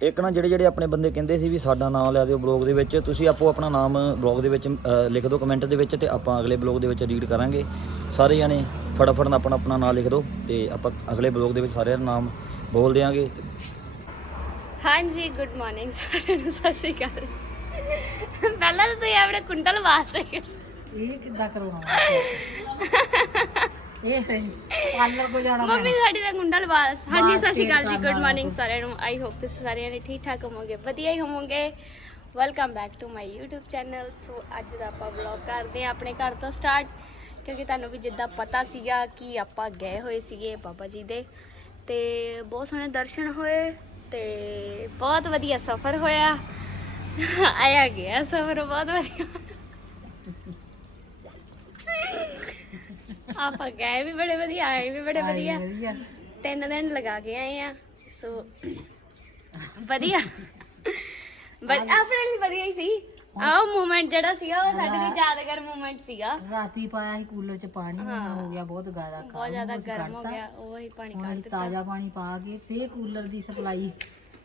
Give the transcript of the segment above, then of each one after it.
ਇੱਕ ਨਾ ਜਿਹੜੇ ਜਿਹੜੇ ਆਪਣੇ ਬੰਦੇ ਕਹਿੰਦੇ ਸੀ ਵੀ ਸਾਡਾ ਨਾਮ ਲੈ ਦਿਓ ਬਲੌਗ ਦੇ ਵਿੱਚ ਤੁਸੀਂ ਆਪੋ ਆਪਣਾ ਨਾਮ ਬਲੌਗ ਦੇ ਵਿੱਚ ਲਿਖ ਦਿਓ ਕਮੈਂਟ ਦੇ ਵਿੱਚ ਤੇ ਆਪਾਂ ਅਗਲੇ ਬਲੌਗ ਦੇ ਵਿੱਚ ਰੀਡ ਕਰਾਂਗੇ। ਸਾਰੇ ਜਾਣੇ ਫਟਾਫਟ ਆਪਣਾ ਆਪਣਾ ਨਾਮ ਲਿਖ ਦਿਓ ਤੇ ਆਪਾਂ ਅਗਲੇ ਬਲੌਗ ਦੇ ਵਿੱਚ ਸਾਰਿਆਂ ਦਾ ਨਾਮ ਬੋਲ ਦਿਆਂਗੇ। ਹਾਂਜੀ ਗੁੱਡ ਮਾਰਨਿੰਗ ਸਾਰਿਆਂ ਨੂੰ ਸਤਿ ਸ਼੍ਰੀ ਅਕਾਲ। ਪਹਿਲਾਂ ਤਾਂ ਤੁਸੀਂ ਆਪਣੇ ਕੁੰਡਲ ਵਾਸ ਸਕੇ ਇਹ ਕਿੱਦਾਂ ਕਰਵਾਉਣਾ? ਇਹ ਸਹੀ ਪਾਰਲਰ ਕੋ ਜਾਣਾ ਮੰਮੀ ਸਾਡੀ ਦਾ ਕੁੰਡਲ ਵਾਸ ਹਾਂਜੀ ਸਤਿ ਸ਼੍ਰੀ ਅਕਾਲ ਜੀ ਗੁੱਡ ਮਾਰਨਿੰਗ। ਸਾਰਿਆਂ ਨੂੰ। ਆਈ ਹੋਪ ਤੁਸੀਂ ਸਾਰਿਆਂ ਨੇ ਠੀਕ ਠਾਕ ਹੋਵੋਗੇ ਵਧੀਆ ਹੀ ਹੋਵੋਗੇ। Welcome back to my YouTube channel so ਅੱਜ ਦਾ ਆਪਾਂ ਵਲੌਗ ਕਰਦੇ ਹਾਂ ਆਪਣੇ ਘਰ ਤੋਂ ਸਟਾਰਟ ਕਿਉਂਕਿ ਤੁਹਾਨੂੰ ਵੀ ਜਿੱਦਾਂ ਪਤਾ ਸੀਗਾ ਕਿ ਆਪਾਂ ਗਏ ਹੋਏ ਸੀਗੇ ਬਾਬਾ ਜੀ ਦੇ। ਤੇ ਬਹੁਤ ਸੋਹਣੇ ਦਰਸ਼ਨ ਹੋਏ ਤੇ ਬਹੁਤ ਵਧੀਆ ਸਫ਼ਰ ਹੋਇਆ। ਆਇਆ ਗਿਆ ਸਫ਼ਰ ਬਹੁਤ ਵਧੀਆ। ਆਪਾਂ ਗਏ ਵੀ ਬੜੇ ਵਧੀਆ ਆਏ ਵੀ ਬੜੇ ਵਧੀਆ। ਤਿੰਨ ਦਿਨ ਲਗਾ ਕੇ ਆਏ ਆ ਸੋ ਵਧੀਆ। ਬਟ ਆਪਣੇ ਲਈ ਵਧੀਆ ਹੀ ਸੀ। ਆਹ ਮੂਮੈਂਟ ਜਿਹੜਾ ਸੀਗਾ ਉਹ ਸਾਡੇ ਲਈ ਯਾਦਗਾਰ ਮੂਮੈਂਟ ਸੀਗਾ। ਰਾਤੀ ਪਾਇਆ ਸੀ ਕੂਲਰ ਚ ਪਾਣੀ ਹਾਂ। ਹੋ ਗਿਆ ਬਹੁਤ ਜ਼ਿਆਦਾ ਬਹੁਤ ਜ਼ਿਆਦਾ ਗਰਮ ਹੋ ਗਿਆ ਉਹ ਹੀ ਪਾਣੀ ਕੱਢ ਦਿੱਤਾ। ਤਾਜ਼ਾ ਪਾਣੀ ਪਾ ਕੇ ਫੇਰ ਕੂਲਰ ਦੀ ਸਪਲਾਈ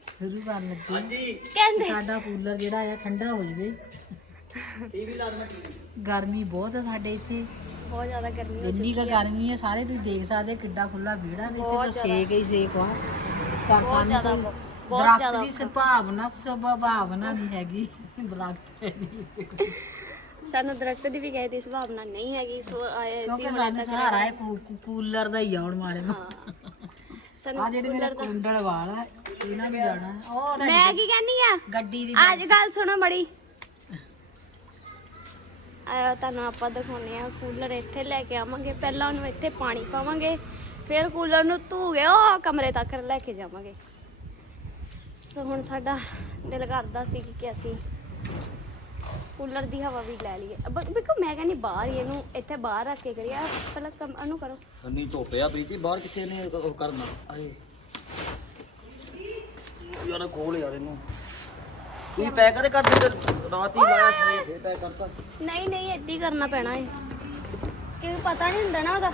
ਸ਼ੁਰੂ ਕਰਨ ਲੱਗੇ। ਕਹਿੰਦੇ ਸਾਡਾ ਕੂਲਰ ਜਿਹੜਾ ਆ ਠੰਡਾ ਹੋ ਜਵੇ। ਗਰਮੀ ਬਹੁਤ ਆ ਸਾਡੇ ਇੱਥੇ। ਬਹੁਤ ਜ਼ਿਆਦਾ ਗਰਮੀ ਹੋ ਇੰਨੀ ਚੁੱਕੀ ਹੈ ਗਰਮੀ ਹੈ ਸਾਰੇ ਤੁਸੀਂ ਦੇਖ ਸਕਦੇ ਕਿੱਡਾ ਖੁੱਲਾ ਵਿਹੜਾ ਤੇ ਬਹੁਤ ਤਾਂ ਸੇਕ ਹੀ ਸੇਕ ਆ। ਪਰ ਬਹੁਤ ਸਾਨੂੰ ਜ਼ਿਆਦਾ ਕੋਈ ਬਹੁਤ ਦਰਖਤ ਜ਼ਿਆਦਾ ਦੀ ਸੁਭਾਵਨਾ ਸੁਭਾਵਨਾ ਨਹੀਂ ਹੈਗੀ। ਦਰਖਤ ਹੈ ਨਹੀਂ ਇੱਥੇ ਕੋਈ। ਸਾਨੂੰ ਦਰਖਤ ਦੀ ਵੀ ਗਏ ਦੀ ਸੰਭਾਵਨਾ ਨਹੀਂ ਹੈਗੀ ਸੋ ਆਏ ਸੀ ਕਿਉਂਕਿ ਹੁਣ ਸਾਨੂੰ ਸਹਾਰਾ ਹੈ ਕੂ- ਕੂ- ਕੂਲਰ ਦਾ ਹੀ ਆਉਣ ਮਾਰੇ ਨੂੰ ਹਾਂ। ਆ ਜਿਹੜੇ ਮੇਰੇ ਕੁੰਡਲ ਵਾਲ ਆ ਇਹਨਾਂ ਨੂੰ ਜਾਣਾ। ਉਹ ਮੈਂ ਕੀ ਕਹਿੰਨੀ ਆ? ਗੱਡੀ ਦੀ ਅੱਜ ਗੱਲ। ਸੁਣੋ ਮੜੀ। ਆ ਤੁਹਾਨੂੰ ਆਪਾਂ ਦਿਖਾਉਨੇ ਆ ਕੂਲਰ ਇੱਥੇ ਲੈ ਕੇ ਆਵਾਂਗੇ। ਪਹਿਲਾਂ ਉਹਨੂੰ ਇੱਥੇ ਪਾਣੀ ਪਾਵਾਂਗੇ, ਫਿਰ ਕੂਲਰ ਨੂੰ ਧੂ ਕੇ ਉਹ ਕਮਰੇ ਤੱਕ ਲੈ ਕੇ ਜਾਵਾਂਗੇ। ਸੋ ਹੁਣ ਸਾਡਾ ਦਿਲ ਕਰਦਾ ਸੀ ਕਿ ਅਸੀਂ ਕੂਲਰ ਦੀ ਹਵਾ ਵੀ ਲੈ ਲਈਏ। ਅਬ ਬਿਕੋ ਮੈਂ ਕਹਿੰਦੀ ਬਾਹਰ ਹੀ ਇਹਨੂੰ ਇੱਥੇ ਬਾਹਰ ਰੱਖ ਕੇ ਕਰੀਏ ਪਹਿਲਾਂ ਕੰਮ, ਇਹਨੂੰ ਕਰੋ। ਅੰਨੀ ਧੋਪੇ ਪ੍ਰੀਤੀ, ਬਾਹਰ ਕਿੱਥੇ ਨੇ ਉਹ ਕਰਨਾ? ਆਏ। ਯਾਰ ਖੋਲ ਯਾਰ ਇਹਨੂੰ। ਤੁਸੀਂ ਪੈਕ ਕਦੇ ਕਰ ਦਿੰਦੇ ਰਾਤ ਹੀ ਲਾਇਆ ਸੀ ਫੇਰ ਪੈਕ ਕਰਤਾ ਨਹੀਂ ਨਹੀਂ ਏਦਾਂ ਹੀ ਕਰਨਾ ਪੈਣਾ ਹੈ ਕਿਉਂਕਿ ਪਤਾ ਨਹੀਂ ਹੁੰਦਾ ਨਾ ਉਹਦਾ।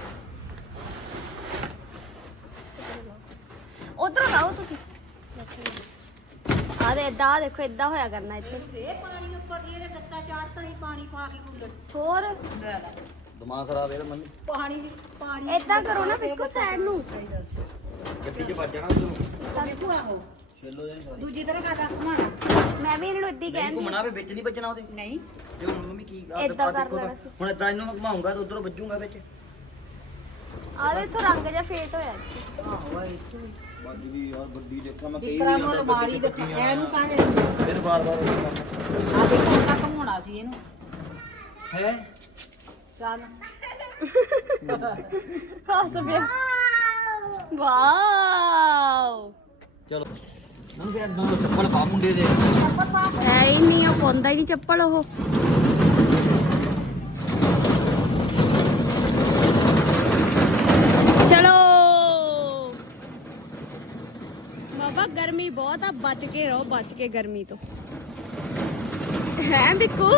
ਉਧਰ ਲਾਓ ਤੁਸੀਂ। ਆ ਦੇ ਏਦਾਂ ਆਹ ਦੇਖੋ ਏਦਾਂ ਹੋਇਆ ਕਰਨਾ ਇੱਥੇ। ਇਹ ਪਾਣੀ ਉੱਪਰ ਦੀ ਇਹਦੇ ਗੱਤਾ ਚਾੜਤਾ ਹੀ ਪਾਣੀ ਪਾ ਕੇ ਕੂਲਰ ਹੋਰ ਦਿਮਾਗ ਖਰਾਬ ਹੈ ਮੰਮੀ ਪਾਣੀ ਪਾਣੀ ਏਦਾਂ ਕਰੋ ਨਾ ਬਿਲਕੁਲ ਸਾਈਡ ਨੂੰ ਗੱਡੀ 'ਚ ਵੱਜ ਜਾਣਾ ਤੂੰ। ਦੇਖੋ ਆਹੋ। ਛੇਲੋ ਜਾਨੀ ਸਾਰੀ ਦੂਜੀ ਤਰ੍ਹਾਂ ਕਾਦਾ ਘੁਮਾਣਾ ਮੈਂ ਵੀ ਇਹਨੂੰ ਹੀ ਨਹੀਂ ਕਹਿੰਦੀ ਘੁੰਮਣਾ ਵੀ ਵਿੱਚ ਨਹੀਂ ਵੱਜਣਾ ਉਹਦੇ। ਨਹੀਂ। ਜੇ ਹੁਣ ਮੰਮੀ ਕੀ ਆਹ ਏਦਾਂ ਕਰ ਦੇਖੋ ਤਾਂ, ਲੈਣਾ ਸੀ। ਹੁਣ ਏਦਾਂ ਇਹਨੂੰ ਮੈਂ ਘੁਮਾਉਂਗਾ ਤਾਂ ਉਧਰੋਂ ਵੱਜੂਗਾ ਵਿੱਚ। ਦੇ ਇੱਥੋਂ ਰੰਗ ਜਿਹਾ ਫੇਟ ਹੋਇਆ। ਆਹੋ ਇੱਥੇ ਵੱਜ ਵੀ ਯਾਰ ਗੱਡੀ ਦੇਖਾਂ ਮੈਂ ਕਈ ਨੂੰ ਅਲਮਾਰੀ ਗੱਡੀ ਦੇ ਇਹਨੂੰ ਕਾਹਦੇ ਫਿਰ ਬਾਰ ਬਾਰ ਆ ਦੇਖੋ ਤੱਕ ਘੁਮਾਉਣਾ ਸੀ ਇਹਨੂੰ। ਹੈ? ਚੱਲ। ਹੱਸ ਪਿਆ। ਵਾਓ। ਮੈਨੂੰ ਫਿਰ ਦੋ ਚੱਪਲ ਪਾ ਮੁੰਡੇ ਦੇ ਹੈ ਹੀ ਨਹੀਂ ਉਹ ਪਾਉਂਦਾ ਹੀ ਨਹੀਂ ਚੱਪਲ ਉਹ। ਚਲੋ। ਬਾਬਾ ਗਰਮੀ ਬਹੁਤ ਆ ਬਚ ਕੇ ਰਹੋ ਬਚ ਕੇ ਗਰਮੀ ਤੋਂ। ਹੈ ਬਿੱਕੂ?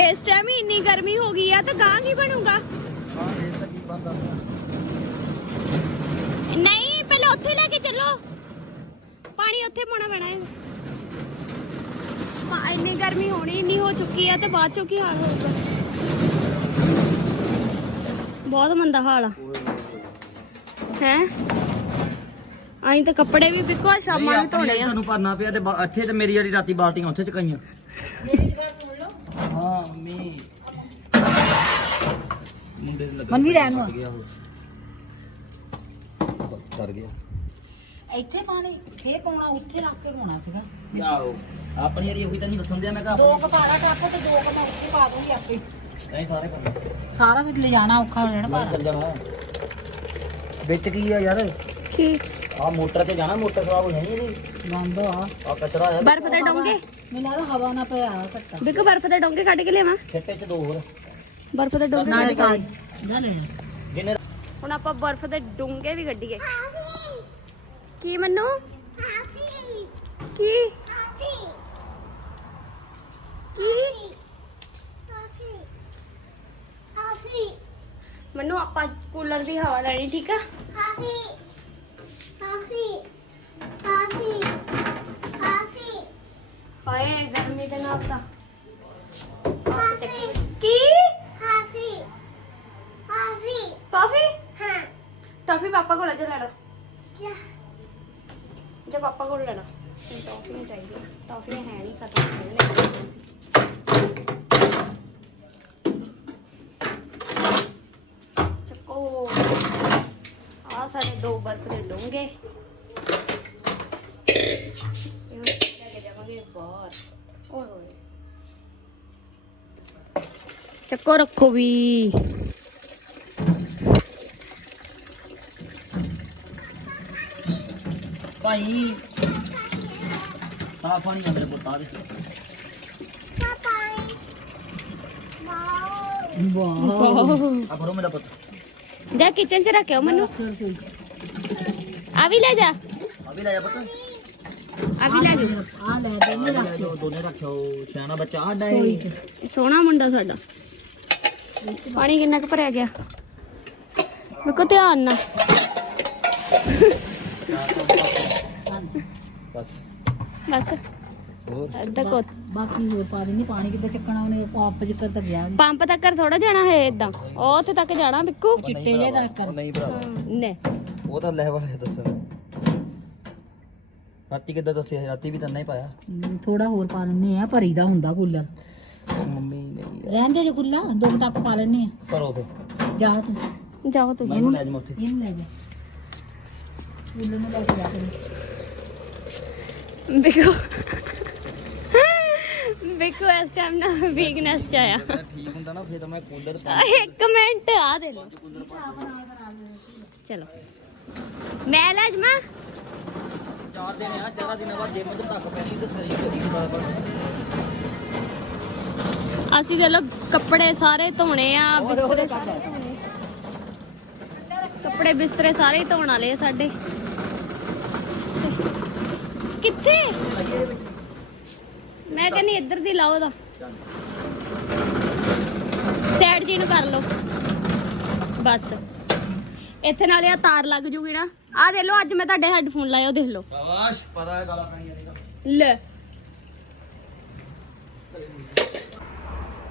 ਇਸ ਟਾਈਮ ਹੀ ਇੰਨੀ ਗਰਮੀ ਹੋ ਗਈ ਆ ਤਾਂ ਗਾਂ ਕੀ ਬਣੂਗਾ? ਨਹੀਂ ਪਹਿਲਾਂ ਉੱਥੇ ਲੈ ਕੇ ਚੱਲੋ। ਪਾਣੀ ਉੱਥੇ ਪਾਉਣਾ ਪੈਣਾ ਹੈ। ਹਾਂ ਇੰਨੀ ਗਰਮੀ ਹੋਣੀ ਨਹੀਂ ਹੋ ਚੁੱਕੀ ਆ ਤੇ ਬਾਅਦ ਚੋਂ ਕੀ ਹਾਲ ਹੋਊਗਾ? ਬਹੁਤ ਮੰਦਾ ਹਾਲ ਆ। ਹੈ? ਆਈ ਤਾਂ ਕੱਪੜੇ ਵੀ ਬਿਕੋ ਸ਼ਾਮਾਂ ਨੂੰ ਧੋਣੇ ਆ। ਤੁਹਾਨੂੰ ਭਰਨਾ ਪਿਆ ਤੇ ਬਾ- ਇੱਥੇ ਤੇ ਮੇਰੀ ਜਿਹੜੀ ਰਾਤੀ ਬਾਲਟੀਆਂ ਉੱਥੇ ਚਕਾਈਆਂ। ਮੇਰੀ ਗੱਲ ਸੁਣ ਲਓ ਹਾਂ ਮੰਮੀ। ਮੁੰਡੇ ਦੇ ਲੱਗਾ ਮੰਮੀ ਰਹਿਣ ਨੂੰ। ਕਰ ਗਿਆ। ਇੱਥੇ ਪਾਣੀ ਫੇਰ ਪਾਉਣਾ ਉੱਥੇ ਰੱਖ ਕੇ ਪਾਉਣਾ ਸੀਗਾ। ਆਹੋ ਆਪਣੀ ਯਾਰੀ ਉਹੀ ਤਾਂ ਨਹੀਂ ਦੱਸਣ ਦਿਆ ਮੈਂ ਕਿਹਾ ਦੋ ਕਪਾਲਾ ਟੱਪ ਤੇ ਦੋ ਕਮਾ ਉੱਥੇ ਪਾ ਦੂੰਗੀ ਆਪੇ। ਨਹੀਂ ਸਾਰੇ ਕੰਮ ਸਾਰਾ ਵਿੱਚ ਲਿਜਾਣਾ ਔਖਾ ਹੋ ਜਾਣਾ ਮੈਂ ਭਾਰਾ। ਚੱਲ ਜਾਣਾ। ਵਿੱਚ ਕੀ ਆ ਯਾਰ? ਕੀ? ਆ ਮੋਟਰ ਤੇ ਜਾਣਾ ਮੋਟਰ ਖਰਾਬ ਹੋ ਜਾਣੀ ਇਹਦੀ। ਬੰਦ ਆ। ਆ ਕਚਰਾ ਹੈ ਬਰਫ਼ ਦੇ ਡੋਂਗੇ? ਮੈਨੂੰ ਲੱਗਦਾ ਹਵਾ ਨਾ ਪਿਆ ਘੱਟਾ। ਬਿਕੋ ਬਰਫ਼ ਦੇ ਡੋਂਗੇ ਕੱਢ ਕੇ ਲਿਆਵਾਂ। ਛੱਟੇ ਚ ਦੋ ਹੋਰ। ਬਰਫ਼ ਦੇ ਡੋਂਗੇ ਨਾਲੇ ਕੱਢ ਕੇ ਤਾਂ ਜਾ ਲੈ। ਹੁਣ ਆਪਾਂ ਬਰਫ਼ ਦੇ ਡੋਂਗੇ ਵੀ ਕੱਢੀਏ। ਕੀ ਮੰਨੂ? ਕੀ? ਕੀ? ਮੈਨੂੰ ਆਪਾਂ ਕੂਲਰ ਦੀ ਹਵਾ ਲੈਣੀ ਠੀਕ ਆ? ਹਾਏ ਗਰਮੀ ਦੇ ਨਾਲ ਤਾਂ। ਕੀ? ਹਾਫੀ ਹਾਫੀ ਟਾਫੀ ਹਾਂ। ਟਾਫੀ ਪਾਪਾ ਕੋਲ ਜਾ ਲੈਣਾ ਕੋਲ ਲੈਣਾ ਟਾਫੀ ਨਹੀਂ ਚਾਹੀਦੀ ਹੈ ਨਹੀਂ ਖਤਮ ਹੋ ਗਈਆਂ ਚੱਕੋ ਆ ਸਾਡੇ ਦੋ ਬਰਫ ਦੇ ਡੋਂਗੇ ਇਹ ਲੈ ਕੇ ਜਾਵਾਂਗੇ ਬਾਹਰ ਓਏ ਹੋਏ ਚੱਕੋ ਰੱਖੋ ਵੀ ਭਾਈ ਸਾਫ਼ ਪਾਣੀ ਅੰਦਰ ਬੁੱਤਾ ਦੇ ਵਾਹ ਆ ਫੜੋ ਮੇਰਾ ਪੁੱਤ। ਜਾ ਕਿਚਨ 'ਚ ਰੱਖਿਓ ਮੈਨੂੰ। ਆ ਵੀ ਲੈ ਜਾ। ਆ ਵੀ ਲੈ ਜਾ ਪੁੱਤ। ਆ ਵੀ ਲੈ ਜਾ। ਆ ਲੈ ਦੇ ਨਹੀਂ ਰੱਖ ਜੋ ਦੋਨੇ ਰੱਖਿਓ। ਸਿਆਣਾ ਬੱਚਾ ਏ ਚ। ਸੋਹਣਾ ਮੁੰਡਾ ਸਾਡਾ। ਪਾਣੀ ਕਿੰਨਾ ਕੁ ਭਰਿਆ ਗਿਆ। ਵੇਖੋ ਧਿਆਨ ਨਾਲ। ਬਸ। ਬਸ। ਹੋਰ ਅੱਧਾ ਕੋ ਬਾਕੀ ਹੋਰ ਪਾ ਦੇਣੀ ਪਾਣੀ ਕਿੱਦਾਂ ਚੱਕਣਾ ਉਹਨੇ ਪੰਪ ਜਿੱਕਰ ਤੱਕ ਗਿਆ ਨੀ। ਪੰਪ ਤੱਕ ਥੋੜਾ ਜਾਣਾ ਹੈ ਇਦਾਂ ਉਹ ਉੱਥੇ ਤੱਕ ਜਾਣਾ ਬਿੱਕੂ। ਚਿੱਟੇ ਜਿਹੇ ਦਾ ਕਰ। ਨਹੀਂ ਭਰਾ। ਨੇ ਉਹ ਤਾਂ ਲੈਵਲ ਹੈ ਦੱਸਣ ਰਾਤੀ ਕਿੱਦਾਂ ਦੱਸਿਆ? ਰਾਤੀ ਵੀ ਤਾਂ ਨਹੀਂ ਪਾਇਆ। ਥੋੜਾ ਹੋਰ ਪਾ ਲੈਣੇ ਆ ਭਰੀ ਦਾ ਹੁੰਦਾ ਕੂਲਰ। ਮੰਮੀ ਨਹੀਂ ਰਹਿੰਦੇ ਜੇ ਕੁੱਲਾ ਦੋ ਕੁ ਟੱਪ ਪਾ ਲੈਣੇ ਆ। ਕਰੋ ਫਿਰ। ਜਾ ਤੂੰ। ਜਾਓ ਤੁਸੀਂ। ਮੈਨੂੰ ਲੈ ਜਾ ਉੱਥੇ। ਇਹਨੂੰ ਲੈ ਜਾ। ਕੂਲਰ ਨੂੰ ਲੈ ਕੇ ਜਾ। ਤੂੰ ਬਿੱਕੂ ਬਿੱਕੂ ਇਸ ਟਾਈਮ ਨਾ ਵੀਕਨੈਸ ਚ ਆਇਆ ਠੀਕ ਹੁੰਦਾ ਨਾ ਫਿਰ ਤਾਂ ਮੈਂ ਕੂਲਰ ਇੱਕ ਮਿੰਟ ਆ ਦੇ ਲੋ ਚਲੋ ਮੈਂ ਲੈ ਜਮਾ ਚਾਰ ਦਿਨ ਆ ਚਾਰਾਂ ਦਿਨਾਂ ਬਾਅਦ ਜਿਮ ਤੋਂ ਧੱਕ ਪੈਣੀ ਤੇ ਸਰੀਰ ਕਦੀ ਅਸੀਂ ਦੇ ਲੋ ਕੱਪੜੇ ਸਾਰੇ ਧੋਣੇ ਆ ਬਿਸਤਰੇ ਸਾਰੇ ਧੋਣੇ ਕੱਪੜੇ ਬਿਸਤਰੇ ਸਾਰੇ ਧੋਣ ਵਾਲੇ ਸਾਡੇ ਕਿੱਥੇ? ਮੈਂ ਕਹਿੰਨੀ ਇੱਧਰ ਦੀ ਲਾਓ ਦਾ ਸਾਈਡ ਜੀ ਨੂੰ ਕਰ ਲਓ। ਬਸ। ਇੱਥੇ ਨਾਲੇ ਆ ਤਾਰ ਲੱਗ ਜੂਗੀ ਨਾ। ਆ ਦੇ ਲਓ ਅੱਜ ਮੈਂ ਤੁਹਾਡੇ ਹੈੱਡਫੋਨ ਉਹ ਦੇਖ ਲਓ। ਆਵਾਜ਼ ਪਤਾ ਹੈ ਗਾਲਾਂ ਪੈਣੀਆਂ ਨੇ ਲੈ।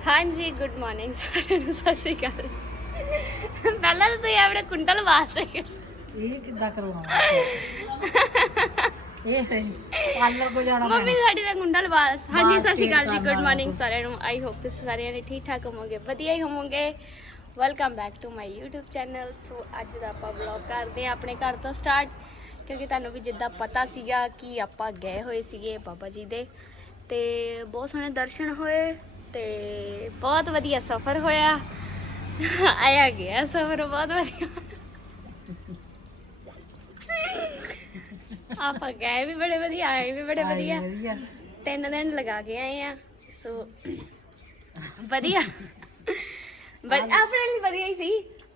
ਹਾਂਜੀ ਗੁੱਡ ਮਾਰਨਿੰਗ ਸਾਰਿਆਂ ਨੂੰ ਸਤਿ ਸ਼੍ਰੀ ਅਕਾਲ। ਪਹਿਲਾਂ ਤਾਂ ਤੁਸੀਂ ਆਪਣੇ ਕੁੰਡਲ ਵਾਸ ਸਕੇ ਇਹ ਕਿੱਦਾਂ ਕਰਵਾਉਣਾ? ਇਹ ਸਹੀ ਪਾਰਲਰ ਕੋ ਜਾਣਾ ਮੰਮੀ ਸਾਡੀ ਦਾ ਕੁੰਡਲ ਵਾਸ ਹਾਂਜੀ ਸਤਿ ਸ਼੍ਰੀ ਅਕਾਲ ਜੀ ਕਰਨਾ ਗੁੱਡ ਮਾਰਨਿੰਗ ਸਾਰਿਆਂ ਨੂੰ। ਆਈ ਹੋਪ ਤੁਸੀਂ ਸਾਰਿਆਂ ਨੇ ਠੀਕ ਠਾਕ ਹੋਵੋਗੇ ਵਧੀਆ ਹੀ ਹੋਵੋਗੇ। Welcome back to my YouTube channel so ਅੱਜ ਦਾ ਆਪਾਂ ਵਲੌਗ ਕਰਦੇ ਹਾਂ ਆਪਣੇ ਘਰ ਤੋਂ ਸਟਾਰਟ ਕਿਉਂਕਿ ਤੁਹਾਨੂੰ ਵੀ ਜਿੱਦਾਂ ਪਤਾ ਸੀਗਾ ਕਿ ਆਪਾਂ ਗਏ ਹੋਏ ਸੀਗੇ ਬਾਬਾ ਜੀ ਦੇ। ਤੇ ਬਹੁਤ ਸੋਹਣੇ ਦਰਸ਼ਨ ਹੋਏ ਤੇ ਬਹੁਤ ਵਧੀਆ ਸਫ਼ਰ ਹੋਇਆ। ਆਇਆ ਗਿਆ ਸਫ਼ਰ ਬਹੁਤ ਵਧੀਆ। ਆਪਾਂ ਗਏ ਵੀ ਬੜੇ ਵਧੀਆ ਆਏ ਵੀ ਬੜੇ ਵਧੀਆ। ਤਿੰਨ ਦਿਨ ਲਗਾ ਕੇ ਆਏ ਆ ਸੋ ਵਧੀਆ। ਬਸ ਆਪਣੇ ਲਈ ਵਧੀਆ ਹੀ ਸੀ।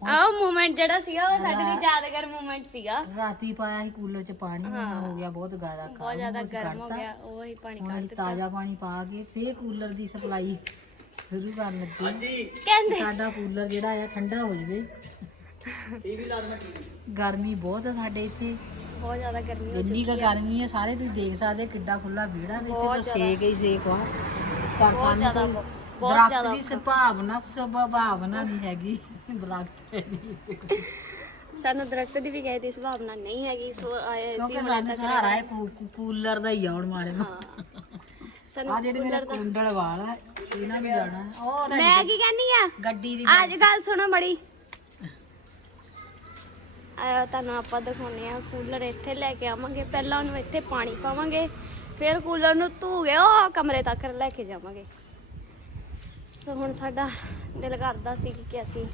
ਆਹ ਮੂਮੈਂਟ ਜਿਹੜਾ ਸੀਗਾ ਉਹ ਸਾਡੇ ਲਈ ਯਾਦਗਾਰ ਮੂਮੈਂਟ ਸੀਗਾ। ਰਾਤੀ ਪਾਇਆ ਸੀ ਕੂਲਰ ਚ ਪਾਣੀ ਹੋ। ਗਿਆ ਬਹੁਤ ਗਾੜਾ ਬਹੁਤ ਜ਼ਿਆਦਾ ਗਰਮ ਹੋ ਗਿਆ ਉਹ ਹੀ ਪਾਣੀ ਕੱਢ ਦਿੱਤਾ ਤਾਜ਼ਾ ਪਾਣੀ ਪਾ ਕੇ ਫੇਰ ਕੂਲਰ ਦੀ ਸਪਲਾਈ ਸ਼ੁਰੂ ਕਰਨ ਲੱਗੇ। ਕਹਿੰਦੇ ਸਾਡਾ ਕੂਲਰ ਜਿਹੜਾ ਆ ਠੰਡਾ ਹੋ ਜਵੇ। ਗਰਮੀ ਬਹੁਤ ਆ ਸਾਡੇ ਇੱਥੇ। ਬਹੁਤ ਜ਼ਿਆਦਾ ਗਰਮੀ ਹੋ ਇੰਨੀ ਕੁ ਗਰਮੀ ਹੈ ਸਾਰੇ ਤੁਸੀਂ ਦੇਖ ਸਕਦੇ ਕਿੱਡਾ ਖੁੱਲਾ ਵਿਹੜਾ ਵਿੱਚ ਬਹੁਤ ਤਾਂ ਸੇਕ ਹੀ ਸੇਕ ਆ ਪਰ ਸਾਨੂੰ ਜ਼ਿਆਦਾ, ਕੋਈ ਬਹੁਤ ਦਰਖਤ ਜ਼ਿਆਦਾ ਦੀ ਸੁਭਾਵਨਾ ਸੁਭਾਵਨਾ ਨਹੀਂ ਹੈਗੀ। ਦਰਖਤ ਹੈ ਨਹੀਂ ਸਾਨੂੰ ਦਰਖਤ ਦੀ ਵੀ ਗਏ ਦੀ ਸੰਭਾਵਨਾ ਨਹੀਂ ਹੈਗੀ ਸੋ ਆਏ ਸੀ ਕਿਉਂਕਿ ਹੁਣ ਸਾਨੂੰ ਤੱਕ ਸਹਾਰਾ ਹੈ ਕੂ- ਕੂ- ਕੂਲਰ ਦਾ ਹੀ ਆਉਣ ਮਾਰੇ ਹਾਂ। ਸਾਨੂੰ ਆ ਜਿਹੜੇ ਮੇਰੇ ਕੁੰਡਲ ਵਾਲ ਇਹਨਾਂ ਵੀ ਜਾਣਾ। ਉਹ ਮੈਂ ਕੀ ਕਹਿੰਨੀ ਆ? ਗੱਡੀ ਦੀ ਅੱਜ ਗੱਲ ਸੁਣੋ ਮੜੀ। ਤੁਹਾਨੂੰ ਆਪਾਂ ਦਿਖਾਉਨੇ ਆ ਕੂਲਰ ਇੱਥੇ ਲੈ ਕੇ ਆਵਾਂਗੇ। ਪਹਿਲਾਂ ਉਹਨੂੰ ਇੱਥੇ ਪਾਣੀ ਪਾਵਾਂਗੇ। ਫਿਰ ਕੂਲਰ ਨੂੰ ਧੂ ਕੇ ਉਹ ਕਮਰੇ ਤੱਕ ਲੈ ਕੇ ਜਾਵਾਂਗੇ। ਸੋ ਹੁਣ ਸਾਡਾ ਦਿਲ ਕਰਦਾ ਸੀ ਕਿ ਅਸੀਂ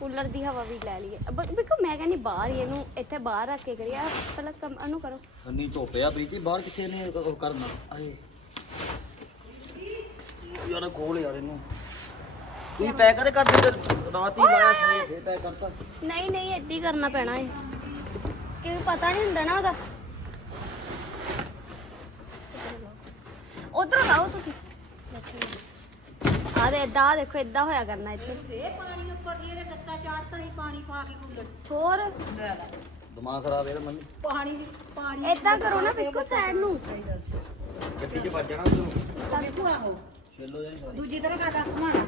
ਕੂਲਰ ਦੀ ਹਵਾ ਵੀ ਲੈ ਲਈਏ। ਬ- ਵੇਖੋ ਮੈਂ ਕਹਿੰਦੀ ਬਾਹਰ ਹੀ ਇਹਨੂੰ ਇੱਥੇ ਬਾਹਰ ਰੱਖ ਕੇ ਕਰੀਏ। ਪਹਿਲਾਂ ਕੰਮ ਉਹਨੂੰ ਕਰੋ। ਅੰਨੀ ਧੋਪਿਆ ਪ੍ਰੀਤੀ ਬਾਹਰ ਕਿੱਥੇ ਨੇ ਉਹ ਕਰਨਾ? ਆਏ। ਯਾਰ ਖੋਲ ਯਾਰ ਇਹਨੂੰ। ਤੁਸੀਂ ਪੈਕ ਕਰੇ ਕਰ ਰਾਤ ਹੀ ਲਾਇਆ ਸੀ। ਫੇਰ ਪੈਕ ਕਰਤਾ ਨਹੀਂ ਨਹੀਂ ਏਦਾਂ ਹੀ ਕਰਨਾ ਪੈਣਾ ਹੈ ਕਿਉਂਕਿ ਪਤਾ ਨਹੀਂ ਹੁੰਦਾ ਨਾ ਉਹਦਾ। ਉਧਰ ਲਾਓ ਤੁਸੀਂ। ਆ ਦੇ ਏਦਾਂ ਆਹ ਦੇਖੋ ਏਦਾਂ ਹੋਇਆ ਕਰਨਾ ਇੱਥੇ। ਇਹ ਪਾਣੀ ਉੱਪਰ ਦੀ ਇਹਦੇ ਗੱਤਾ ਚਾੜਤਾ ਹੀ ਪਾਣੀ ਪਾ ਕੇ ਕੂਲਰ ਹੋਰ? ਦਿਮਾਗ ਖਰਾਬ ਇਹਦਾ ਮੰਨੀ ਪਾਣੀ ਪਾਣੀ ਏਦਾਂ ਕਰੋ ਨਾ ਬਿਲਕੁਲ ਸਾਈਡ ਨੂੰ। ਗੱਡੀ 'ਚ ਵੱਜ ਜਾਣਾ ਉਧਰੋਂ। ਕਿੱਥੋਂ ਆਹੋ ਛੇਲੋ ਜਾਈ ਸਾਰੀ ਦੂਜੀ ਤਰ੍ਹਾਂ ਘੁਮਾਣਾ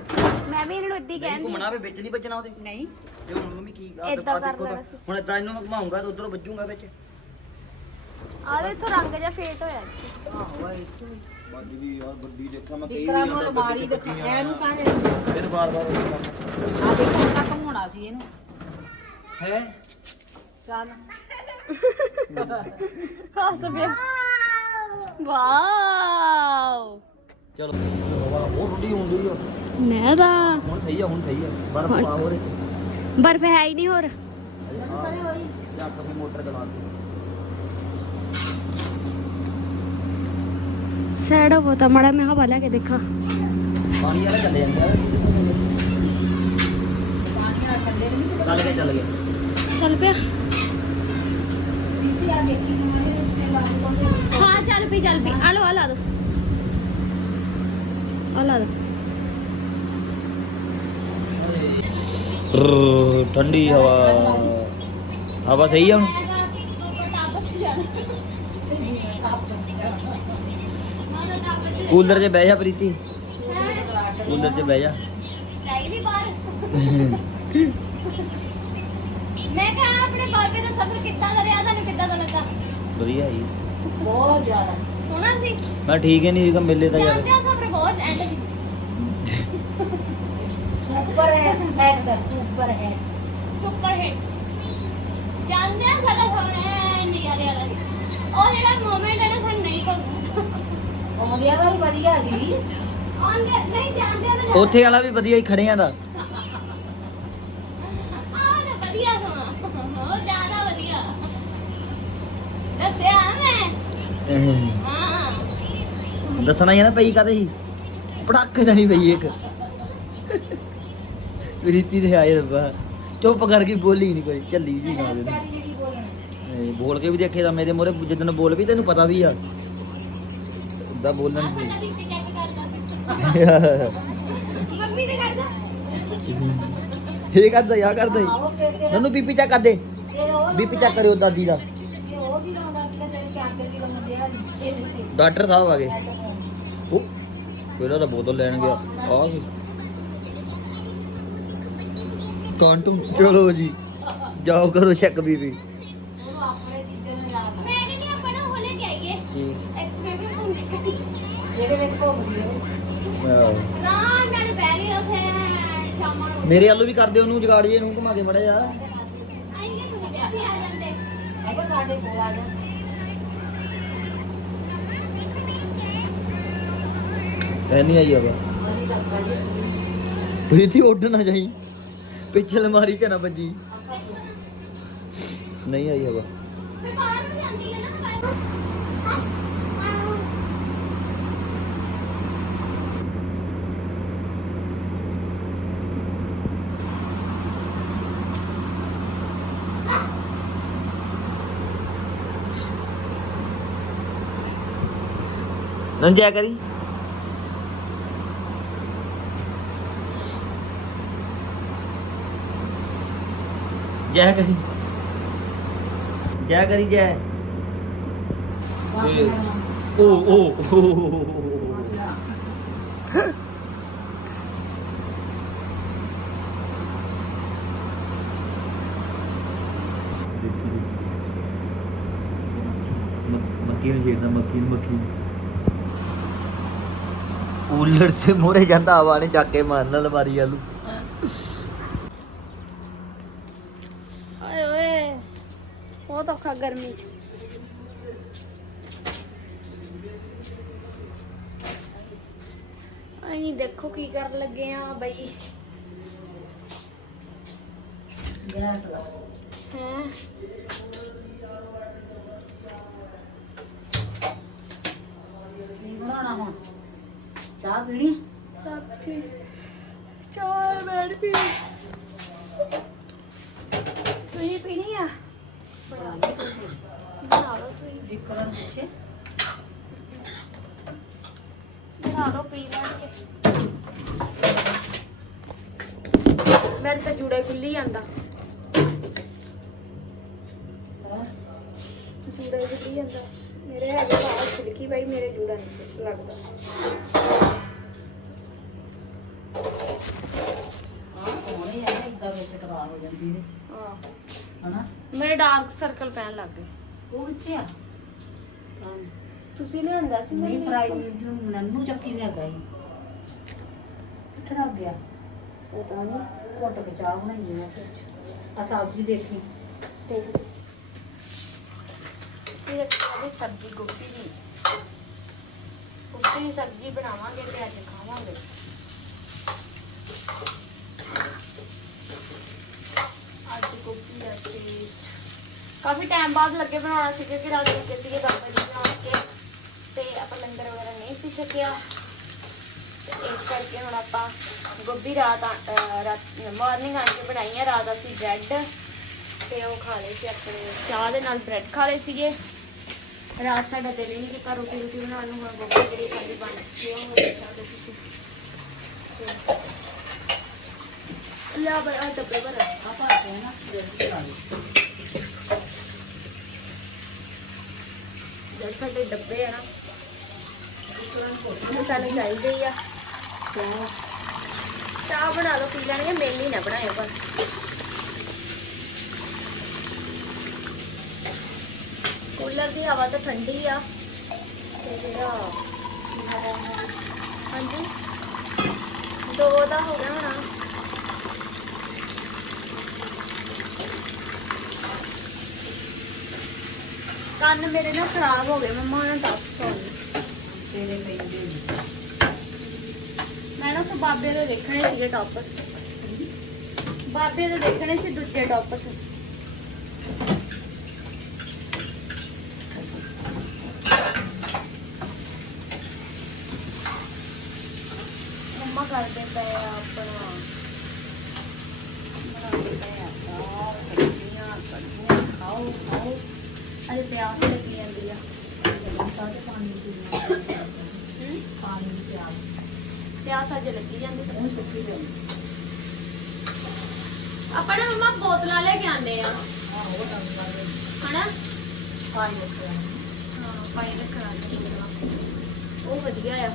ਮੈਂ ਵੀ ਇਹਨੂੰ ਇੱਦਾਂ ਹੀ ਨਹੀਂ ਕਹਿੰਦੀ ਘੁੰਮਣਾ ਵੇ ਵਿੱਚ ਨਹੀਂ ਵੱਜਣਾ ਉਹਦੇ। ਨਹੀਂ। ਜੇ ਹੁਣ ਮੰਮੀ ਕੀ ਆਹ ਏਦਾਂ ਦੇਖੋ ਕਰ ਲੈਣਾ ਤਾਂ। ਸੀ। ਹੁਣ ਇਦਾਂ ਇਹਨੂੰ ਘੁਮਾਉਂਗਾ ਤੇ ਉਧਰੋਂ ਵੱਜੂਗਾ ਵਿੱਚ। ਆਹ ਇੱਥੋਂ ਰੰਗ ਜਿਹਾ ਫੇਟ ਹੋਇਆ। ਇੱਥੇ। ਆਹੋ ਇੱਥੇ ਵੱਜ ਵੀ ਯਾਰ ਗੱਡੀ ਦੇਖਾਂ ਮੈਂ ਕਈ ਵਿਕਰਮ ਵਾਰੀ ਨੂੰ ਅੰਦਰ ਅਲਮਾਰੀ ਗੱਡੀ ਦਿਖਾ ਚੱਕੀ ਆ। ਇਹਨੂੰ ਕਾਹਦੇ ਫਿਰ ਬਾਰ-ਬਾਰ ਉਹੀ ਕੰਮ। ਆ ਦੇਖੋ ਤਾਂ ਘੁਮਾਉਣਾ ਸੀ ਇਹਨੂੰ। ਹੈ? ਚੱਲ। ਹੱਸ ਪਿਆ। ਵਾਓ। ਚਲੋ ਬਹੁਤ ਰੁੱਡੀ ਹੁੰਦੀ ਆ? ਮੈਂ ਤਾਂ ਹੁਣ ਸਹੀ ਆ ਹੁਣ ਸਹੀ ਆ। ਬਰਫ ਹੁਣ- ਪਾ ਹੋ ਰਹੀ ਬਰਫ ਹੈ ਹੀ ਨਹੀਂ ਹੋਰ। ਜਾਂ ਕਦੀ ਮੋਟਰ ਚਲਾ ਦੇ ਸੈਡ ਹੋ ਤਾਂ ਮੜਾ ਮੈਂ ਹਵਾ ਲੈ ਕੇ ਦੇਖਾਂ। ਪਾਣੀ ਵਾਲਾ ਚੱਲੇ ਜਾਂਦਾ। ਪਾਣੀ ਨਾਲ ਥੱਲੇ ਨਹੀਂ ਚੱਲ ਗਿਆ ਚੱਲ ਗਿਆ। ਚੱਲ ਪਿਆ। ਹਾਂ ਚੱਲ ਪਈ ਚੱਲ ਪਈ ਆ ਲੋ ਆ ਲਾ ਦੋ। ਆ ਲਾ ਦੋ ਠੰਡੀ ਹਵਾ। ਹਵਾ ਸਹੀ ਆ ਹੁਣ? ਕੂਲਰ 'ਚ ਬਹਿ ਜਾ ਪ੍ਰੀਤੀ। ਕੂਲਰ 'ਚ ਬਹਿ ਜਾ। ਮੈਂ ਕਹਾਂ ਆਪਣੇ ਬਾਬੇ ਦਾ ਸਫ਼ਰ ਕਿੱਦਾਂ ਦਾ ਰਿਹਾ? ਤੁਹਾਨੂੰ ਕਿੱਦਾਂ ਦਾ ਲੱਗਾ? ਵਧੀਆ ਜੀ। ਬਹੁਤ ਜ਼ਿਆਦਾ। ਸੋਹਣਾ ਸੀ? ਮੈਂ ਠੀਕ ਹੀ ਨਹੀਂ ਸੀਗਾ ਮੇਲੇ ਤਾਂ ਯਾਰ ਜਾਂਦੇ ਆ ਸਫ਼ਰ ਬਹੁਤ ਐਂਡ ਸੁਪਰ ਹੈ ਸੈਕਟਰ ਸੁਪਰ ਹੈ ਸੁਪਰ ਹਿੱਟ ਜਾਂਦੇ ਆ ਸਾਡਾ ਸਫ਼ਰ ਐਂਡ ਯਾਰ ਯਾਰ ਉਹ ਜਿਹੜਾ ਮੂਮੈਂਟ ਹੈ ਨਾ ਸਾਨੂੰ ਨਹੀਂ ਪਤਾ ਉਹ ਗਿਆ ਤਾਂ ਵਧੀਆ ਸੀ ਆਉਂਦੇ ਨਹੀਂ ਜਾਂਦੇ ਆ ਤਾਂ ਉੱਥੇ ਵਾਲਾ ਵੀ ਵਧੀਆ ਹੀ ਖੜਿਆਂ ਦਾ ਆਹ ਤਾਂ ਵਧੀਆ ਸਮਾਂ ਬਹੁਤ ਜ਼ਿਆਦਾ ਵਧੀਆ ਦੱਸਿਆ ਮੈਂ ਹਾਂ ਦੱਸਣਾ ਹੀ ਆ ਨਾ ਪਈ ਕਦੇ ਸੀ? ਪੜਾਕੇ ਨਹੀਂ ਪਈ ਇੱਕ। ਪ੍ਰੀਤੀ ਦੇ ਆਏ ਰੱਬਾ। ਚੁੱਪ ਕਰਕੇ ਬੋਲੀ ਨਹੀਂ ਕੋਈ ਚੱਲੀ ਜੀ ਨਾਲ ਇਹ ਬੋਲ ਕੇ ਵੀ ਦੇਖੇ ਤਾਂ ਮੇਰੇ ਮੋਰੇ ਜਿੱਦਣ ਬੋਲ ਵੀ ਤੈਨੂੰ ਪਤਾ ਵੀ ਆ। ਦਾ ਬੋਲਣ ਮੰਮੀ ਦੇ। ਕਰਦਾ ਇਹ ਕਰਦਾ ਯਾ ਕਰਦਾ ਨਨੂੰ ਬੀਪੀ ਚੈੱਕ ਕਰਦੇ ਬੀਪੀ ਚੈੱਕ ਕਰਿਓ ਦਾਦੀ ਦਾ। ਡਾਕਟਰ ਸਾਹਿਬ ਆ ਗਏ। ਪਹਿਲਾਂ ਤਾਂ ਬੋਤਲ ਲੈਣ ਗਿਆ। ਆ ਗਈ। ਕਾਂਟੂ ਚਲੋ ਜੀ ਜਾਓ ਕਰੋ ਚੈੱਕ ਬੀਬੀ ਕੇ ਮੇਰੇ ਵੱਲੋਂ ਵੀ ਕਰਦੇ ਉਹਨੂੰ ਜਗਾੜ ਜੇ ਨੂੰ ਘੁਮਾ ਕੇ ਮੜਾ ਜਾ। ਆਈਏ ਤੁਸੀਂ ਵਿਆਹ ਆ ਜਾਂਦੇ। ਸਾਡੇ ਕੋਲ ਆ ਜਾ ਐ ਨਹੀਂ ਆਈ ਆਵਾ ਅਸੀਂ ਤਾਂ ਖਾਲੀ ਪ੍ਰੀਤੀ ਉੱਡ ਨਾ ਜਾਈ। ਪਿੱਛੇ ਅਲਮਾਰੀ ਚ ਨਾ ਵੱਜੀ। ਨਹੀਂ ਆਈ ਹਵਾ ਫਿਰ ਬਾਹਰ ਨੂੰ ਜਾਂਦੀ ਹੈ ਨਾ ਬਾਹਰ ਨੰ ਜਾ ਕਰੀ। ਜੈ ਕਰੀ ਜੈ। ਜੈ ਓ ਓ ਮੱਕੀ ਨੂੰ ਛੇੜਦਾ ਮੱਕੀ ਨੂੰ ਮੱਕੀ ਨੂੰ ਕੂਲਰ ਤੇ ਮੋਰੇ ਜਾਂਦਾ ਹਵਾ ਨੇ ਚੱਕ ਕੇ ਮਾਰਨ ਅਲਮਾਰੀ ਵਾਲੂ ਓਏ ਓਏ ਬਹੁਤ ਔਖਾ ਗਰਮੀ ਚ ਅਹੀਂ ਦੇਖੋ ਕੀ ਕਰਨ ਲੱਗੇ ਆ ਬਈ ਗੈਸ ਲਾ ਹੈ ਕੀ ਬਣਾਉਣਾ ਹੁਣ ਚਾਹ ਪੀਣੀ ਸਬਜ਼ੀ ਚਾਰ ਬੈਠ ਪੀ ਤੁਸੀਂ ਪੀਣੀ ਆ ਬਣਾ ਲਓ ਤੁਸੀਂ ਵਿਕਰਨ ਪੁੱਛੇ ਬਣਾ ਲਓ ਪੀ ਲੈਣਗੇ ਮੇਰੇ ਤਾਂ ਜੂੜਾ ਖੁੱਲੀ ਜਾਂਦਾ। ਜੂੜਾ ਖੁੱਲੀ ਜਾਂਦਾ। ਮੇਰੇ ਹੈਗੇ ਬਾਹਰ ਦੇਖੀ ਭਾਈ ਮੇਰੇ ਜੂੜਾ ਨਹੀਂ ਲੱਗਦਾ। ਹਾਂ ਸੋਹਣੇ ਆ ਇਦਾਂ ਵਿੱਚ ਟਕਾ ਹੋ ਜਾਂਦੀ ਨੇ ਹਾਂ। ਹਨਾ? ਮੇਰੇ ਡਾਰਕ ਸਰਕਲ ਪੈਣ ਲੱਗ ਗਏ। ਉਹ ਕਿੱਥੇ ਆ? ਤੁਸੀਂ ਲਿਆਂਦਾ ਸੀ ਨਹੀਂ ਪ੍ਰਾਈਵੇਟ ਨੂੰ ਨੰਨੂ ਚੱਕੀ ਲਿਆਂਦਾ ਸੀ। ਕਿੱਥੇ ਰੱਖ ਗਿਆ? ਪਤਾ ਨਹੀਂ ਘੁੱਟ ਕੇ ਚਾਹ ਬਣਾਈ ਹੈ ਆ ਸਬਜ਼ੀ ਦੇਖੀ। ਦੇਖ। ਅਸੀਂ ਰੱਖਿਆ ਵੀ ਸਬਜ਼ੀ ਗੋਭੀ ਦੀ। ਗੋਭੀ ਦੀ ਸਬਜ਼ੀ ਬਣਾਵਾਂਗੇ ਤੇ ਅੱਜ ਖਾਵਾਂਗੇ ਅੱਜ ਗੋਭੀ ਦਾ ਟੇਸਟ ਕਾਫੀ ਟਾਈਮ ਬਾਅਦ ਲੱਗੇ ਬਣਾਉਣਾ ਸੀ ਕਿਉਂਕਿ ਰਾਤ ਲੱਗੇ ਸੀਗੇ ਬਾਬਾ ਜੀ ਬਣਾ ਕੇ ਤੇ ਆਪਾਂ ਲੰਗਰ ਵਗੈਰਾ ਨਹੀਂ ਸੀ ਛਕਿਆ। ਇਸ ਕਰਕੇ ਹੁਣ ਆਪਾਂ ਗੋਭੀ ਰਾਤ ਆ- ਅਹ ਰਾਤ ਮਾਰਨਿੰਗ ਆਣ ਕੇ ਬਣਾਈ ਆ, ਰਾਤ ਅਸੀਂ ਬ੍ਰੈਡ ਤੇ ਉਹ ਖਾ ਲਏ ਸੀ ਆਪਣੇ ਚਾਹ ਦੇ ਨਾਲ ਬ੍ਰੈਡ ਖਾ ਲਏ ਸੀਗੇ। ਰਾਤ ਸਾਡਾ ਦਿਲ ਨਹੀਂ ਕੀਤਾ ਰੋਟੀ ਰੋਟੀ ਬਣਾਉਣ ਨੂੰ, ਹੁਣ ਗੋਭੀ ਜਿਹੜੀ ਸਾਡੀ ਬਣ ਚੁੱਕੀ ਆ, ਉਹ ਦੇਖ ਸਕਦੇ ਤੁਸੀਂ ਤੇ ਲਿਆ ਬੜਾ ਡੱਬੇ ਭਰ ਆ ਕੇ ਨਾ। ਰੈਡੀ ਕਰਾ ਸਾਡੇ ਡੱਬੇ ਆ ਨਾ। ਉਹ ਸਾਨੂੰ ਚਾਹੀਦੇ ਆ। ਚਾਹ ਬਣਾ ਲਓ, ਪੀ ਲੈਣਗੇ ਮੇਲੀ ਨਾ ਬਣਾਇਓ ਬਸ। ਕੂਲਰ ਦੀ ਹਵਾ ਤਾਂ ਠੰਡੀ ਆ। ਤੇ ਜਿਹੜਾ ਹਾਂਜੀ? ਦੋ ਦਾ ਹੋ ਗਿਆ ਹੋਣਾ। ਕੰਨ ਮੇਰੇ ਨਾ ਖਰਾਬ ਹੋ ਗਏ ਮੰਮਾ ਉਹਨਾਂ ਟੱਪ ਸੌਣੀ ਤੇਰੇ ਪੈਂਦੇ ਨੇ ਮੈਂ ਨਾ ਤਾਂ ਬਾਬੇ ਦੇ ਦੇਖਣੇ ਸੀਗੇ ਟੌਪਸ ਬਾਬੇ ਦੇ ਦੇਖਣੇ ਸੀ ਦੂਜੇ ਟੌਪਸ ਮੰਮਾ ਕਰਦੇ ਪਏ ਆ ਆਪਣਾ। ਬਣਾਉਂਦੇ ਪਏ ਆ। ਦਾਲ ਸਬਜ਼ੀਆਂ ਸਬਜ਼ੀਆਂ ਖਾਓ ਖਾਓ। ਅਰੇ ਪਿਆਸ ਲੱਗੀ ਜਾਂਦੀ ਆ। ਤਾਂ ਤੇ ਪਾਣੀ ਪੀਣਾ ਹੂੰ ਪਾਣੀ ਪਿਆਜ਼ ਪਿਆਸ ਅੱਜ ਲੱਗੀ ਜਾਂਦੀ ਉਹ ਸੁੱਕੀ ਜਾਂਦੀ ਆਪਾਂ ਨਾ ਮੰਮਾ ਬੋਤਲਾਂ ਲੈ ਕੇ ਆਂਦੇ ਆ। ਹਾਂ ਉਹ ਤਾਂ ਪਾਣੀ ਰੱਖਿਆ ਹਾਂ ਪਾਣੀ ਰੱਖਣਾ ਚਾਹੀਦਾ ਉਹ ਵਧੀਆ ਆ।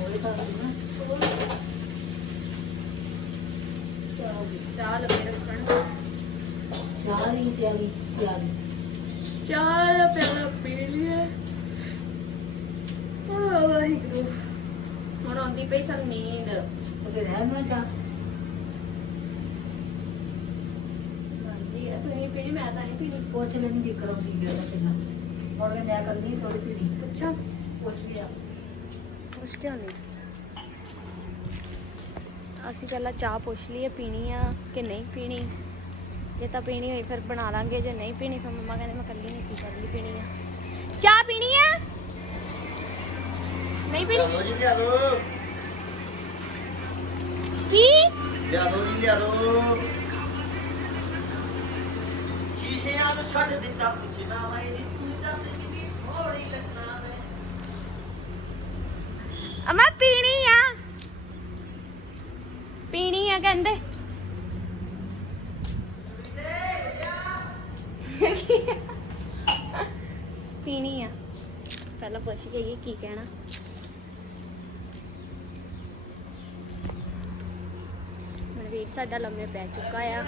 ਉਹ ਤਾਂ ਨਾ ਚਾਹ ਲੱਗੇ ਤਿਆਰੀ ਤਿਆਰੀ ਚਾਹ ਦਾ ਪਿਆਲਾ ਪੀ ਲਿਆ ਆ ਵਾਹਿਗੁਰੂ। ਹੁਣ ਆਉਂਦੀ ਪਈ ਸਾਨੂੰ ਨੀਂਦ। ਉਹ ਫਿਰ ਰਹਿ ਮੈਂ ਚਾਹ ਆਉਂਦੀ ਆ ਤੁਸੀਂ ਪੀਣੀ ਮੈਂ ਤਾਂ ਨਹੀਂ ਪੀਣੀ। ਪੁੱਛ ਲੈਣੀ ਕੀ ਕਰੋ ਕੀ ਗੱਲ ਕਿੰਨਾ ਹੋਰ ਵੀ ਮੈਂ ਕਰਨੀ ਥੋੜੀ ਪੀਣੀ। ਪੁੱਛੋ ਪੁੱਛ ਲਿਆ। ਮੁਸ਼ਕਿਲ ਨਹੀਂ? ਅਸੀਂ ਪਹਿਲਾਂ ਚਾਹ ਪੁੱਛ ਲਈਏ ਪੀਣੀ ਆ ਕਿ ਨਹੀਂ ਪੀਣੀ? ਜੇ ਤਾਂ ਪੀਣੀ ਹੋਈ ਫਿਰ ਬਣਾ ਲਾਂਗੇ ਜੇ ਨਹੀਂ ਪੀਣੀ ਫਿਰ ਮੰਮਾ ਕਹਿੰਦੇ ਮੈਂ ਕੱਲੀ ਨਹੀਂ ਪੀ ਸਕਦੀ ਪੀਣੀ ਆ। ਚਾਹ ਪੀਣੀ ਆ? ਨਹੀਂ ਪੀਣੀ? ਜੀ ਲਿਆ ਦੋ ਕੀ? ਲਿਆ ਦੋ ਜੀ ਲਿਆ ਦੋ ਸ਼ੀਸ਼ਿਆਂ ਨੂੰ ਛੱਡ ਦਿੱਤਾ ਪੁੱਛਣਾ ਮੈਂ ਨੀ ਤੂੰ ਦੱਸ ਕਿੰਨੀ ਸੋਹਣੀ ਲੱਗਣਾ ਮੈਂ। ਅਮਾ ਪੀਣੀ ਆ। ਪੀਣੀ ਆ ਕਹਿੰਦੇ। ਪੀਣੀ ਆ। ਪਹਿਲਾਂ ਪੁੱਛ ਕੇ ਆਈਏ ਕੀ ਕਹਿਣਾ। ਮਨਵੀਰ ਸਾਡਾ ਲੰਮੇ ਪੈ ਚੁੱਕਾ ਆ।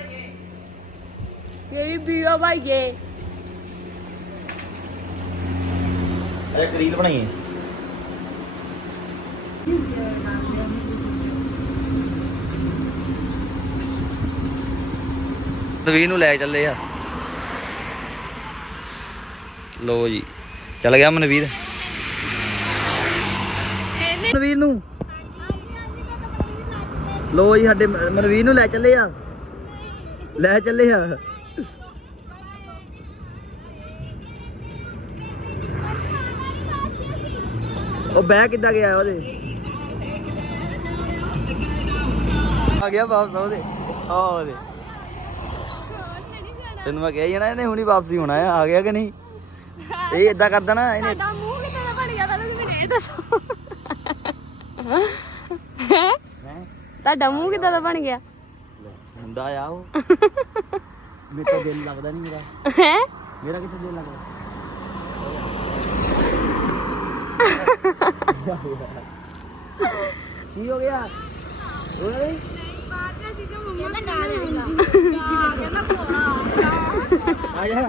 ਇਹ ਬੀਓ ਭਾਈਏ। ਇੱਕ ਰੀਲ ਬਣਾਈਏ। ਨਵੀਨ ਨੂੰ ਲੈ ਚੱਲੇ ਆ। ਲੋ ਜੀ। ਚੱਲ ਗਿਆ ਮਨਵੀਰ। ਮਨਵੀਰ ਨੂੰ। ਲੋ ਜੀ ਸਾਡੇ ਮਨਵੀਰ ਨੂੰ ਲੈ ਚੱਲੇ ਆ। ਲੈ ਚੱਲੇ ਆ। ਉਹ ਬਹਿ ਕਿੱਦਾਂ ਗਿਆ ਉਹਦੇ? ਆ ਗਿਆ ਵਾਪਸ ਉਹਦੇ। ਆ ਉਹਦੇ। ਤੈਨੂੰ ਮੈਂ ਕਿਹਾ ਨਾ ਇਹਨੇ ਹੁਣੀ ਵਾਪਸੀ ਹੋਣਾ ਆ। ਆ ਗਿਆ ਕਿ ਨਹੀਂ? ਇਹ ਇਦਾਂ ਕਰਦਾ ਨਾ ਇਹਨੇ ਤੁਹਾਡਾ ਮੂੰਹ ਕਿੱਦਾਂ ਦਾ ਬਣ ਗਿਆ ਤਾਂ ਤੁਸੀਂ ਮੈਨੂੰ ਇਹ ਦੱਸੋ। ਹੈਂ? ਤੁਹਾਡਾ ਮੂੰਹ ਕਿੱਦਾਂ ਦਾ ਬਣ ਗਿਆ? ਲੈ, ਹੁੰਦਾ ਆ ਉਹ। ਮੇਰਾ ਤਾਂ ਦਿਲ ਲੱਗਦਾ ਨਹੀਂ ਮੇਰਾ। ਹੈ? ਮੇਰਾ ਕਿੱਥੇ ਦਿਲ ਲੱਗਦਾ? ਕੀ ਹੋ ਗਿਆ? ਓਏ। ਆ ਜਾ।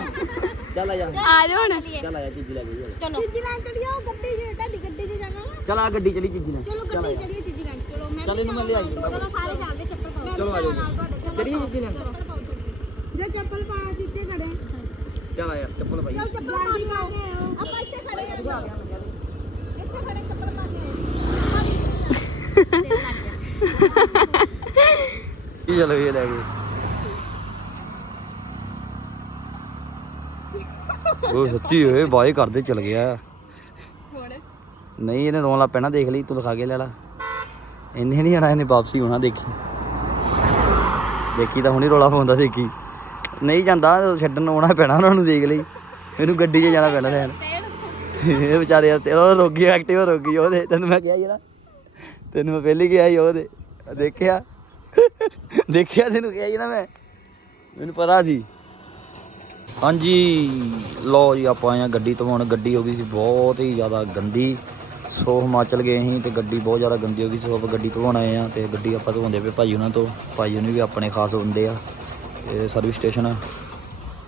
ਚੱਲ ਆ ਜਾ। ਆ ਜਾਓ ਹੁਣ। ਚੱਲ ਆ ਜਾ ਚੀਜ਼ੀ ਲੈ ਗਈ ਚਲੋ। ਚੀਜ਼ੀ ਲੈਣ ਚਲਿਓ ਗੱਡੀ 'ਚ ਤੁਹਾਡੀ ਗੱਡੀ 'ਚ ਜਾਣਾ ਚੱਲ ਆ ਗੱਡੀ ਚਲੀ ਚੀਜ਼ੀ ਲੈ। ਚਲੋ ਗੱਡੀ ਚਲੀਏ ਚੀਜ਼ੀ ਲੈਣ। ਚਲੋ ਮੈਂ ਚੱਲ ਇਹਨੂੰ ਮੈਂ ਲਿਆਈ ਜਾਂਦਾ ਚਲੋ ਸਾਰੇ ਚੱਲਦੇ ਚੱਪਲ ਪਾਓ ਚਲੋ ਆ ਜਾਓ। ਚਲੀਏ ਚੀਜ਼ੀ ਲੈ ਜੇ ਚੱਪਲ ਪਾਇਆ ਜਿੱਤੇ ਖੜੇ ਚੱਲ ਆ ਜਾ ਚੱਪਲ ਭਾਈ ਚੱਪਲ ਪਾਓ ਆਪਾਂ ਇੱਥੇ ਖੜੇ ਆ। ਇੱਥੇ ਖੜੇ ਚੱਪਲ ਪਾ ਕੇ ਕੀ ਚਲੋ ਇਹ ਲੈ ਗਏ ਉਹ ਸੱਚੀ ਓਏ ਬਾਏ ਕਰਦੇ ਚਲ ਗਿਆ। ਨਹੀਂ, ਇਹਨੇ ਰੋਣ ਲੱਗ ਪੈਣਾ, ਦੇਖ ਲਈ, ਤੂੰ ਲਿਖਾ ਕੇ ਲੈ ਲਾ। ਇੰਨੇ ਨਹੀਂ ਆਣਾ ਇਹਨੇ ਵਾਪਸੀ ਹੋਣਾ, ਦੇਖੀ। ਦੇਖੀ ਤਾਂ ਹੁਣੀ ਰੋਲਾ ਪਾਉਂਦਾ, ਦੇਖੀ। ਨਹੀਂ ਜਾਂਦਾ, ਛੱਡਣ ਆਉਣਾ ਪੈਣਾ ਉਹਨਾਂ ਨੂੰ, ਦੇਖ ਲਈ। ਮੈਨੂੰ ਗੱਡੀ 'ਚ ਜਾਣਾ ਪੈਣਾ ਲੈਣ। ਇਹ ਵਿਚਾਰੇ ਤੇ ਰੋਗੀ ਐਕਟਿਵ ਰੋਗੀ, ਉਹਦੇ। ਤੈਨੂੰ ਮੈਂ ਕਿਹਾ ਜਿਹੜਾ ਤੈਨੂੰ ਮੈਂ ਪਹਿਲੀ ਕਿਹਾ ਸੀ ਉਹਦੇ। ਦੇਖਿਆ? ਦੇਖਿਆ, ਤੈਨੂੰ ਕਿਹਾ ਸੀ ਨਾ ਮੈਂ। ਮੈਨੂੰ ਪਤਾ ਸੀ। ਹਾਂਜੀ, ਲਓ ਜੀ, ਆਪਾਂ ਆਏ ਆ ਗੱਡੀ ਧਵਾਉਣ। ਗੱਡੀ ਹੋ ਗਈ ਸੀ ਬਹੁਤ ਹੀ ਜ਼ਿਆਦਾ ਗੰਦੀ। ਸੋ ਹਿਮਾਚਲ ਗਏ ਸੀ ਤੇ ਗੱਡੀ ਬਹੁਤ ਜ਼ਿਆਦਾ ਗੰਦੀ ਹੋ ਗਈ ਸੋ ਆਪਾਂ ਗੱਡੀ ਧਵਾਉਣ ਆਏ ਆ ਤੇ ਗੱਡੀ ਆਪਾਂ ਧਵਾਉਂਦੇ ਪਏ ਭਾਈ ਉਹਨਾਂ ਤੋਂ। ਭਾਈ ਉਹਨੇ ਵੀ ਆਪਣੇ ਖਾਸ ਬੰਦੇ ਆ। ਤੇ ਸਰਵਿਸ ਸਟੇਸ਼ਨ ਆ,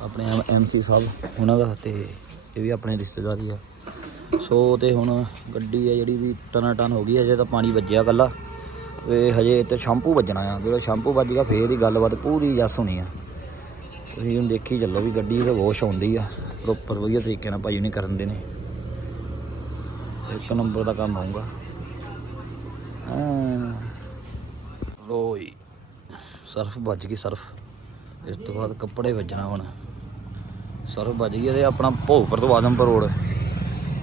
ਆਪਣੇ ਐਮਸੀ ਸਾਹਿਬ ਉਹਨਾਂ ਦਾ ਤੇ ਇਹ ਵੀ ਆਪਣੇ ਰਿਸ਼ਤੇਦਾਰੀ ਆ। ਸੋ ਤੇ ਹੁਣ ਗੱਡੀ ਆ ਜਿਹੜੀ ਵੀ ਟਨਾ ਟਨ ਹੋ ਗਈ ਅਜੇ ਤਾਂ ਪਾਣੀ ਵੱਜਿਆ ਕੱਲਾ ਤੇ ਹਜੇ ਤੇ ਸ਼ੈਂਪੂ ਵੱਜਣਾ ਆ, ਜਦੋਂ ਸ਼ੈਂਪੂ ਵੱਜ ਗਿਆ, ਫੇਰ ਹੀ ਗੱਲਬਾਤ ਪੂਰੀ ਜੱਸ ਹੋਣੀ ਆ। ਤੁਸੀਂ ਹੁਣ ਦੇਖੀ ਚੱਲੋ ਵੀ ਗੱਡੀ ਤੇ ਵਾਸ਼ ਆਉਂਦੀ ਆ ਪ੍ਰੋਪਰ ਵਧੀਆ ਤਰੀਕੇ ਨਾਲ ਭਾਈ ਨੇ ਕਰਨ ਦੇ ਨੇ। ਇੱਕ ਨੰਬਰ ਦਾ ਕੰਮ ਹੋਊਗਾ ਹਾਂ। ਜੀ, ਸਰਫ ਵੱਜ ਗਈ ਸਰਫ। ਇਸ ਤੋਂ ਬਾਅਦ ਕੱਪੜੇ ਵੱਜਣਾ ਹੁਣ। ਸਰਫ ਵੱਜ ਗਈ ਤੇ ਆਪਣਾ ਭੋਗਪੁਰ ਤੋਂ ਆਦਮਪੁਰ ਰੋਡ।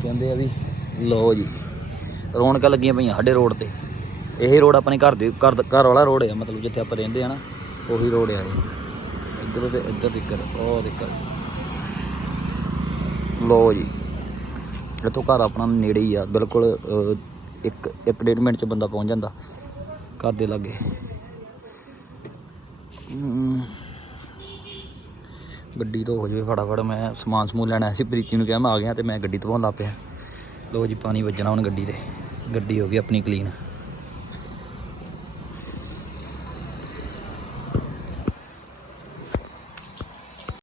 ਕਹਿੰਦੇ ਆ ਵੀ, ਲੋ ਜੀ, ਰੌਣਕਾਂ ਲੱਗੀਆਂ ਪਈਆਂ ਸਾਡੇ ਰੋਡ ਤੇ। ਇਹ ਰੋਡ ਆਪਣੇ ਘਰ ਦੇ, ਘਰ ਘਰ ਵਾਲਾ ਰੋਡ ਹੈ ਮਤਲਬ ਜਿੱਥੇ ਆਪਾਂ ਰਹਿੰਦੇ ਆ ਨਾ, ਉਹੀ ਰੋਡ ਆ ਇਹ। ਇੱਧਰ ਤੇ ਇੱਧਰ ਦਿੱਕਤ ਉਹ ਦਿੱਕਤ ਲੋ ਜੀ। ਇੱਥੋਂ ਘਰ ਆਪਣਾ ਨੇੜੇ ਹੀ ਆ, ਬਿਲਕੁਲ ਇੱਕ ਇੱਕ ਡੇਢ ਮਿੰਟ ਚ ਬੰਦਾ ਪਹੁੰਚ ਜਾਂਦਾ, ਘਰ ਦੇ ਲਾਗੇ। ਗੱਡੀ ਤੋਂ ਹੋ ਜਵੇ ਫਟਾਫਟ, ਮੈਂ ਸਮਾਨ ਸਮੂਨ ਲੈਣਾ ਸੀ, ਪ੍ਰੀਤੀ ਨੂੰ ਕਿਹਾ ਮੈਂ ਆ ਗਿਆ ਤੇ ਮੈਂ ਗੱਡੀ ਧਵਾਉਣ ਲੱਗ ਪਿਆ। ਲੋ ਜੀ, ਪਾਣੀ ਵੱਜਣਾ ਹੁਣ ਗੱਡੀ ਤੇ। ਗੱਡੀ ਹੋ ਗਈ ਆਪਣੀ ਕਲੀਨ